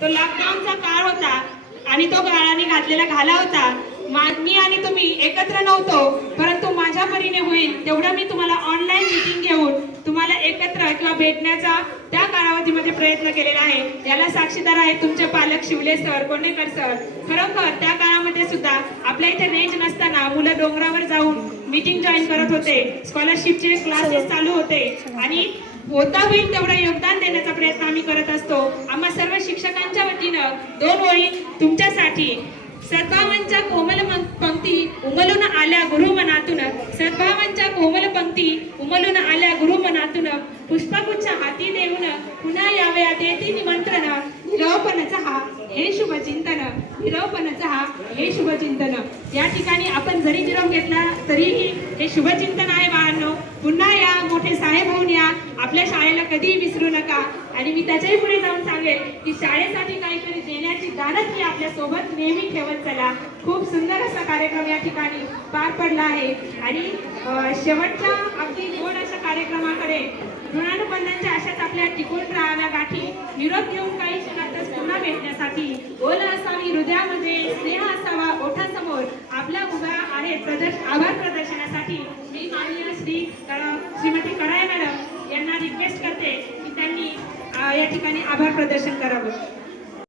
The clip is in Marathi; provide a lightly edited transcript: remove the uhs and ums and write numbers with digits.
तो लॉकडाऊनचा काळ होता आणि तो काळाने घातलेला घाला होता. मी आणि तुम्ही एकत्र नव्हतो, परंतु माझ्या परीने होईल तेवढं मी तुम्हाला ऑनलाईन मीटिंग घेऊन तुम्हाला एकत्र किंवा भेटण्याचा त्या कालावधीमध्ये प्रयत्न केलेला आहे. याला साक्षीदार आहे तुमचे पालक शिवले सर, कोंडेकर सर. खरोखर त्या काळामध्ये सुद्धा आपल्या इथे रेंज नसताना मुलं डोंगरावर जाऊन मीटिंग जॉईन करत होते, स्कॉलरशिपचे क्लासेस चालू होते आणि होता होईल तेवढं योगदान देण्याचा प्रयत्न आम्ही करत असतो. आम्हा सर्व शिक्षकांच्या वतीनं 2 ओळी तुमच्यासाठी. सद्भावांच्या कोमल पंक्ती उमलून आल्या गुरुमनातून, सद्भावांच्या कोमल पंक्ती उमलून आल्या गुरुमनातून, पुष्पगुच्छ हाती देऊन पुन्हा यावे देती निमंत्रण, विलोपनचा हा हे शुभचिंतन, विलोपनचा हा हे शुभचिंतन. या ठिकाणी आपण जरी निरोप घेतला तरीही हे शुभचिंतन आहे बाळांनो. पुन्हा या, मोठे साहेब होऊन या, आपल्या शाळेला कधीही विसरू नका. आणि मी त्याच्याही पुढे जाऊन सांगेल की शाळेसाठी काहीतरी देण्याची दानत ही आपल्या सोबत नेहमी ठेवत चला. खूप सुंदर असा कार्यक्रम या ठिकाणी पार पडला आहे आणि शेवटच्या अगदी गोड अशा कार्यक्रमाकडे ऋणानुबंधांच्या अशाच आपल्या टिकून राहाव्या गाठी. निरोप घेऊन काही क्षणातच पुन्हा भेटण्यासाठी ओल असावी हृदयामध्ये, स्नेह असावा ओठांसमोर, आपल्या उभ्या आहेत आभार प्रदर्शनासाठी मी माननीय श्रीमती कराय मॅडम यांना रिक्वेस्ट करते की त्यांनी या ठिकाणी आभार प्रदर्शन करावं.